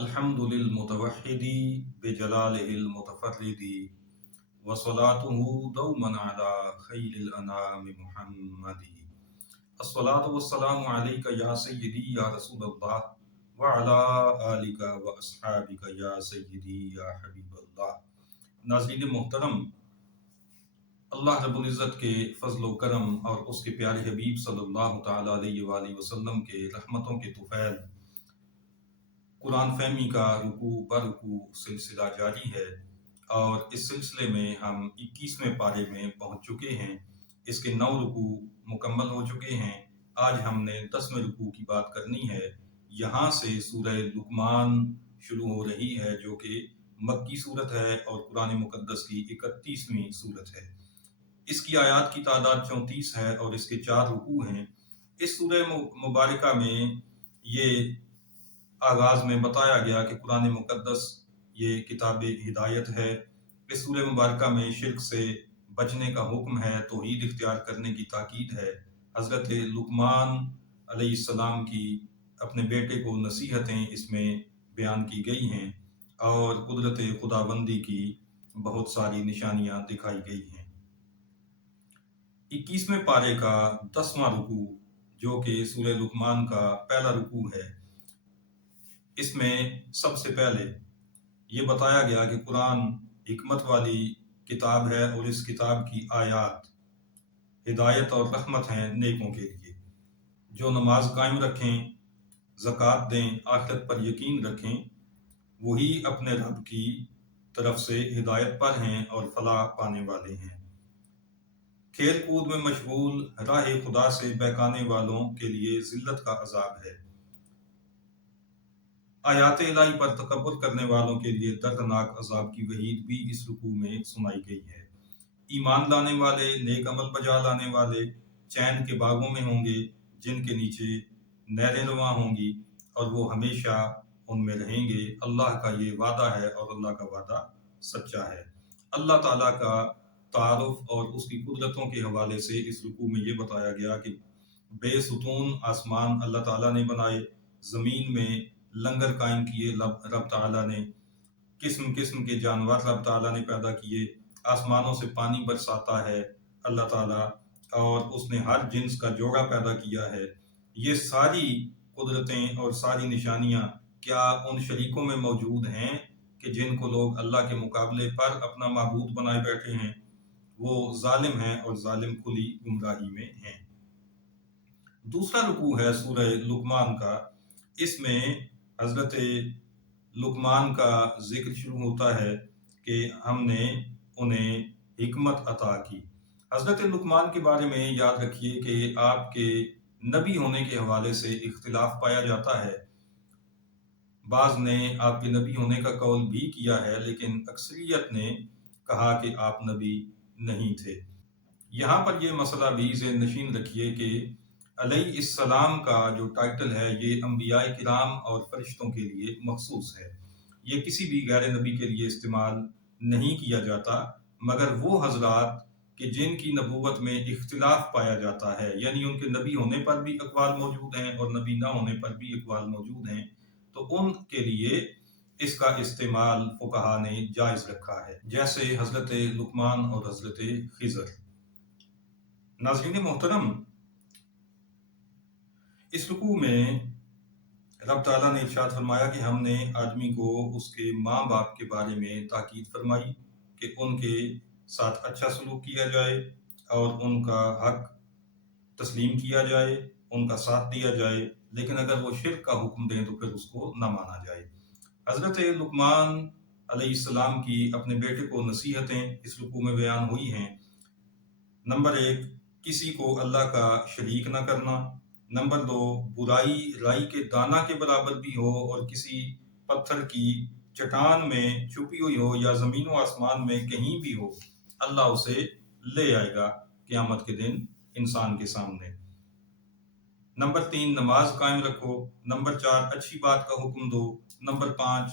الحمد للمتوحد بجلاله المتفرد وصلاته دوما على خير الأنام محمد. الصلاة والسلام عليك يا سيدي يا رسول الله وعلى آلك وأصحابك يا سيدي يا حبيب الله. ناظرین محترم، اللہ رب العزت کے فضل و کرم اور اس کے پیارے حبیب صلی اللہ تعالی علیہ وآلہ وسلم کے رحمتوں کے طفیل قرآن فہمی کا رکوع برکوع سلسلہ جاری ہے، اور اس سلسلے میں ہم 21ویں پارے میں پہنچ چکے ہیں۔ اس کے 9 رکوع مکمل ہو چکے ہیں۔ آج ہم نے 10ویں رکوع کی بات کرنی ہے۔ یہاں سے سورہ لقمان شروع ہو رہی ہے، جو کہ مکی صورت ہے اور قرآن مقدس کی 31ویں صورت ہے۔ اس کی آیات کی تعداد 34 ہے اور اس کے 4 رکوع ہیں۔ اس سورہ مبارکہ میں یہ آغاز میں بتایا گیا کہ قرآن مقدس یہ کتاب ہدایت ہے۔ اس سورہ مبارکہ میں شرک سے بچنے کا حکم ہے، توحید اختیار کرنے کی تاکید ہے۔ حضرت لقمان علیہ السلام کی اپنے بیٹے کو نصیحتیں اس میں بیان کی گئی ہیں، اور قدرت خداوندی کی بہت ساری نشانیاں دکھائی گئی ہیں۔ 21ویں پارے کا 10واں رکوع، جو کہ سورہ لقمان کا پہلا رکوع ہے، اس میں سب سے پہلے یہ بتایا گیا کہ قرآن حکمت والی کتاب ہے، اور اس کتاب کی آیات ہدایت اور رحمت ہیں نیکوں کے لیے۔ جو نماز قائم رکھیں، زکوٰۃ دیں، آخرت پر یقین رکھیں، وہی اپنے رب کی طرف سے ہدایت پر ہیں اور فلاح پانے والے ہیں۔ کھیل کود میں مشغول راہ خدا سے بہکانے والوں کے لیے ذلت کا عذاب ہے۔ آیات الہی پر تکبر کرنے والوں کے لیے دردناک عذاب کی وعید بھی اس رکوع میں سنائی گئی ہے۔ ایمان لانے والے، نیک عمل بجا لانے والے چین کے باغوں میں ہوں گے، جن کے نیچے نہریں رواں ہوں گی، اور وہ ہمیشہ ان میں رہیں گے۔ اللہ کا یہ وعدہ ہے اور اللہ کا وعدہ سچا ہے۔ اللہ تعالیٰ کا تعارف اور اس کی قدرتوں کے حوالے سے اس رکوع میں یہ بتایا گیا کہ بے ستون آسمان اللہ تعالیٰ نے بنائے، زمین میں لنگر قائم کیے رب تعالیٰ نے، قسم قسم کے جانور رب تعالیٰ نے پیدا کیے، آسمانوں سے پانی برساتا ہے اللہ تعالیٰ، اور اس نے ہر جنس کا جوڑا پیدا کیا ہے۔ یہ ساری قدرتیں اور ساری نشانیاں کیا ان شریکوں میں موجود ہیں کہ جن کو لوگ اللہ کے مقابلے پر اپنا معبود بنائے بیٹھے ہیں؟ وہ ظالم ہیں، اور ظالم کھلی گمراہی میں ہیں۔ دوسرا رکوع ہے سورہ لقمان کا۔ اس میں حضرت لقمان کا ذکر شروع ہوتا ہے کہ ہم نے انہیں حکمت عطا کی۔ حضرت لقمان کے بارے میں یاد رکھیے کہ آپ کے نبی ہونے کے حوالے سے اختلاف پایا جاتا ہے۔ بعض نے آپ کے نبی ہونے کا قول بھی کیا ہے، لیکن اکثریت نے کہا کہ آپ نبی نہیں تھے۔ یہاں پر یہ مسئلہ بھی ذہن نشین رکھیے کہ علیہ السلام کا جو ٹائٹل ہے، یہ انبیاء کرام اور فرشتوں کے لیے مخصوص ہے۔ یہ کسی بھی غیر نبی کے لیے استعمال نہیں کیا جاتا، مگر وہ حضرات کہ جن کی نبوت میں اختلاف پایا جاتا ہے، یعنی ان کے نبی ہونے پر بھی اقوال موجود ہیں اور نبی نہ ہونے پر بھی اقوال موجود ہیں، تو ان کے لیے اس کا استعمال فقہا نے جائز رکھا ہے، جیسے حضرت لقمان اور حضرت خضر۔ ناظرین محترم، اس رکوع میں رب تعالیٰ نے ارشاد فرمایا کہ ہم نے آدمی کو اس کے ماں باپ کے بارے میں تاکید فرمائی کہ ان کے ساتھ اچھا سلوک کیا جائے اور ان کا حق تسلیم کیا جائے، ان کا ساتھ دیا جائے، لیکن اگر وہ شرک کا حکم دیں تو پھر اس کو نہ مانا جائے۔ حضرت لقمان علیہ السلام کی اپنے بیٹے کو نصیحتیں اس رکوع میں بیان ہوئی ہیں۔ نمبر 1، کسی کو اللہ کا شریک نہ کرنا۔ نمبر 2، برائی رائی کے دانہ کے برابر بھی ہو اور کسی پتھر کی چٹان میں چھپی ہوئی ہو یا زمین و آسمان میں کہیں بھی ہو، اللہ اسے لے آئے گا قیامت کے دن انسان کے سامنے۔ نمبر 3، نماز قائم رکھو۔ نمبر 4، اچھی بات کا حکم دو۔ نمبر 5،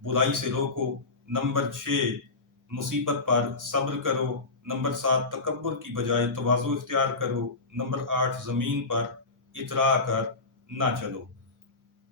برائی سے روکو۔ نمبر 6، مصیبت پر صبر کرو۔ نمبر 7، تکبر کی بجائے تواضع اختیار کرو۔ نمبر 8، زمین پر اترا کر نہ چلو۔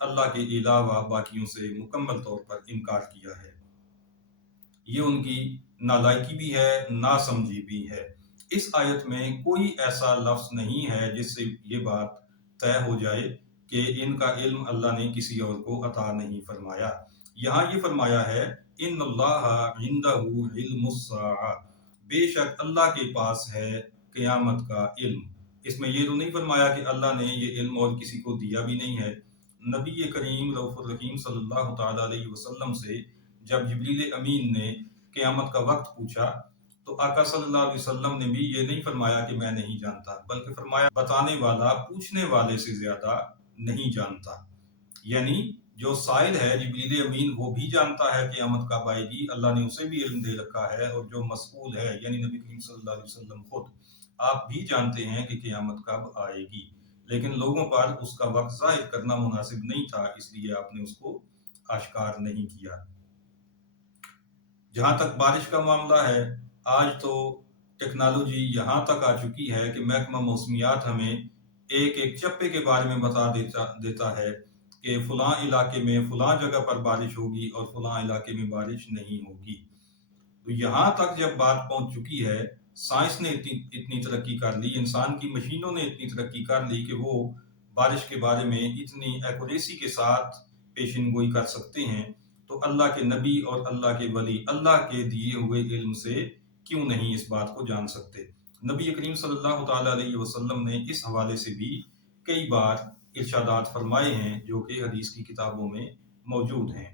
اللہ کے علاوہ باقیوں سے مکمل طور پر انکار کیا ہے۔ یہ ان کی نالائکی بھی ہے، ناسمجھی بھی ہے۔ اس آیت میں کوئی ایسا لفظ نہیں ہے جس سے یہ بات طے ہو جائے کہ ان کا علم اللہ نے کسی اور کو عطا نہیں فرمایا۔ یہاں یہ فرمایا ہے ان اللہ عندہ علم الساعہ، بے شک اللہ کے پاس ہے قیامت کا علم۔ اس میں یہ تو نہیں فرمایا کہ اللہ نے یہ علم اور کسی کو دیا بھی نہیں ہے۔ نبی کریم رؤوف الرحیم صلی اللہ تعالی علیہ وسلم سے جب جبریل امین نے قیامت کا وقت پوچھا تو آقا صلی اللہ علیہ وسلم نے بھی یہ نہیں فرمایا کہ میں نہیں جانتا، بلکہ فرمایا بتانے والا پوچھنے والے سے زیادہ نہیں جانتا۔ یعنی جو سائل ہے جبریل امین وہ بھی جانتا ہے قیامت کب آئے گی، اللہ نے اسے بھی علم دے رکھا ہے، اور جو مسئول ہے یعنی نبی کریم صلی اللہ علیہ وسلم خود آپ بھی جانتے ہیں کہ قیامت کب آئے گی، لیکن لوگوں پر اس کا وقت ظاہر کرنا مناسب نہیں تھا، اس لیے آپ نے اس کو آشکار نہیں کیا۔ جہاں تک بارش کا معاملہ ہے، آج تو ٹیکنالوجی یہاں تک آ چکی ہے کہ محکمہ موسمیات ہمیں ایک ایک چپے کے بارے میں بتا دیتا ہے کہ فلاں علاقے میں فلاں جگہ پر بارش ہوگی اور فلاں علاقے میں بارش نہیں ہوگی۔ تو یہاں تک جب بات پہنچ چکی ہے، سائنس نے اتنی ترقی کر لی، انسان کی مشینوں نے اتنی ترقی کر لی کہ وہ بارش کے بارے میں اتنی ایکوریسی کے ساتھ پیشن گوئی کر سکتے ہیں، تو اللہ کے نبی اور اللہ کے ولی اللہ کے دیے ہوئے علم سے کیوں نہیں اس بات کو جان سکتے؟ نبی کریم صلی اللہ تعالی علیہ وسلم نے اس حوالے سے بھی کئی بار ارشادات فرمائے ہیں جو کہ حدیث کی کتابوں میں موجود ہیں۔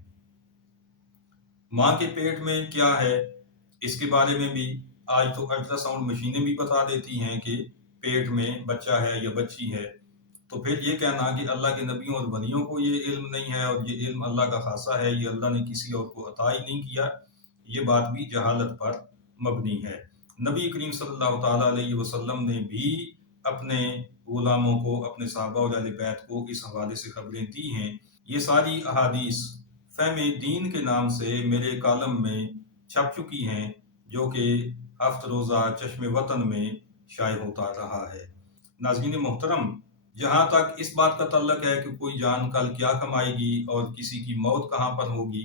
ماں کے پیٹ میں کیا ہے اس کے بارے میں بھی آج تو الٹرا ساؤنڈ مشینیں بھی بتا دیتی ہیں کہ پیٹ میں بچہ ہے یا بچی ہے، تو پھر یہ کہنا کہ اللہ کے نبیوں اور ولیوں کو یہ علم نہیں ہے اور یہ علم اللہ کا خاصہ ہے، یہ اللہ نے کسی اور کو عطا ہی نہیں کیا، یہ بات بھی جہالت پر مبنی ہے۔ نبی کریم صلی اللہ تعالیٰ علیہ وسلم نے بھی اپنے غلاموں کو، اپنے صحابہ اور اہل بیت کو اس حوالے سے خبریں دی ہیں۔ یہ ساری احادیث فہم دین کے نام سے میرے کالم میں چھپ چکی ہیں، جو کہ ہفت روزہ چشم وطن میں شائع ہوتا رہا ہے۔ ناظرین محترم، جہاں تک اس بات کا تعلق ہے کہ کوئی جان کل کیا کمائے گی اور کسی کی موت کہاں پر ہوگی،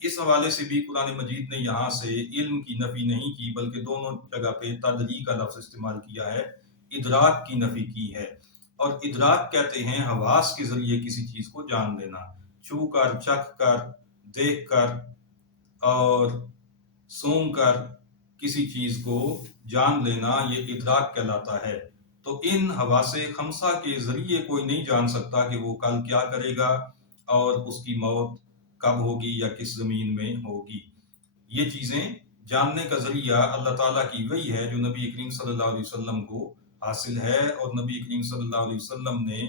اس حوالے سے بھی قرآن مجید نے یہاں سے علم کی نفی نہیں کی، بلکہ دونوں جگہ پہ تدری کا لفظ استعمال کیا ہے، ادراک کی نفی کی ہے۔ اور ادراک کہتے ہیں حواس کے ذریعے کسی چیز کو جان لینا، چھو کر، چکھ کر، دیکھ کر اور سونگ کر کسی چیز کو جان لینا، یہ ادراک کہلاتا ہے۔ تو ان حواس خمسہ کے ذریعے کوئی نہیں جان سکتا کہ وہ کل کیا کرے گا اور اس کی موت کب ہوگی یا کس زمین میں ہوگی۔ یہ چیزیں جاننے کا ذریعہ اللہ تعالیٰ کی وحی ہے جو نبی کریم صلی اللہ علیہ وسلم کو حاصل ہے، اور نبی کریم صلی اللہ علیہ وسلم نے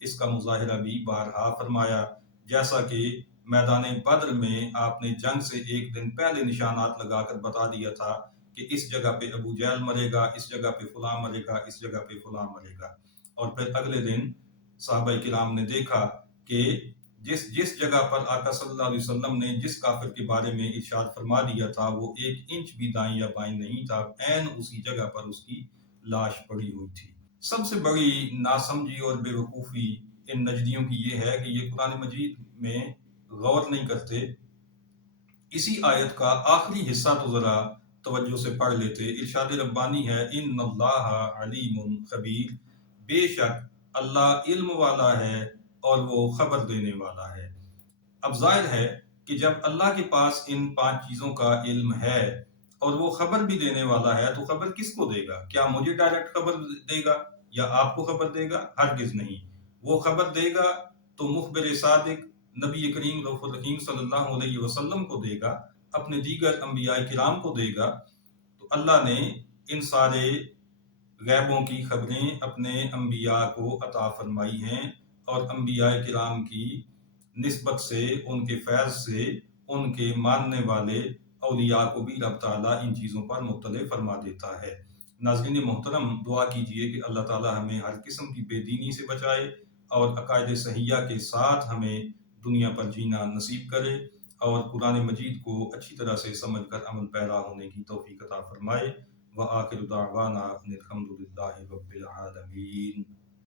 اس کا مظاہرہ بھی بارہا فرمایا، جیسا کہ میدان بدر میں آپ نے جنگ سے ایک دن پہلے نشانات لگا کر بتا دیا تھا کہ اس جگہ پہ ابو جہل مرے گا، اس جگہ پہ فلاں مرے گا، اس جگہ پہ فلاں مرے گا، اور پھر اگلے دن صحابہ کرام نے دیکھا کہ جس جگہ پر آقا صلی اللہ علیہ وسلم نے جس کافر کے بارے میں ارشاد فرما دیا تھا وہ 1 انچ بھی دائیں یا بائیں نہیں تھا، عین اسی جگہ پر اس کی لاش پڑی ہوئی تھی۔ سب سے بڑی ناسمجھی اور بے وقوفی ان نجدیوں کی یہ ہے کہ یہ قرآن مجید میں غور نہیں کرتے۔ اسی آیت کا آخری حصہ تو ذرا توجہ سے پڑھ لیتے۔ ارشاد ربانی ہے ان اللہ علیم خبیر، بے شک اللہ علم والا ہے اور وہ خبر دینے والا ہے۔ اب ظاہر ہے کہ جب اللہ کے پاس ان 5 چیزوں کا علم ہے اور وہ خبر بھی دینے والا ہے تو خبر کس کو دے گا؟ کیا مجھے ڈائریکٹ خبر دے گا یا آپ کو خبر دے گا؟ ہرگز نہیں۔ وہ خبر دے گا تو مخبر صادق نبی کریم رؤوف الرحیم صلی اللہ علیہ وسلم کو دے گا، اپنے دیگر انبیاء کرام کو دے گا۔ تو اللہ نے ان سارے غیبوں کی خبریں اپنے انبیاء کو عطا فرمائی ہیں، اور انبیاء کرام کی نسبت سے، ان کے فیض سے، ان کے ماننے والے اولیاء کو بھی رب تعالیٰ ان چیزوں پر مطلع فرما دیتا ہے۔ ناظرین محترم، دعا کیجئے کہ اللہ تعالیٰ ہمیں ہر قسم کی بے دینی سے بچائے اور عقائد صحیحہ کے ساتھ ہمیں دنیا پر جینا نصیب کرے، اور قرآن مجید کو اچھی طرح سے سمجھ کر عمل پیرا ہونے کی توفیق عطا فرمائے۔ وآخر دعوانا ان الحمد للہ رب العالمین۔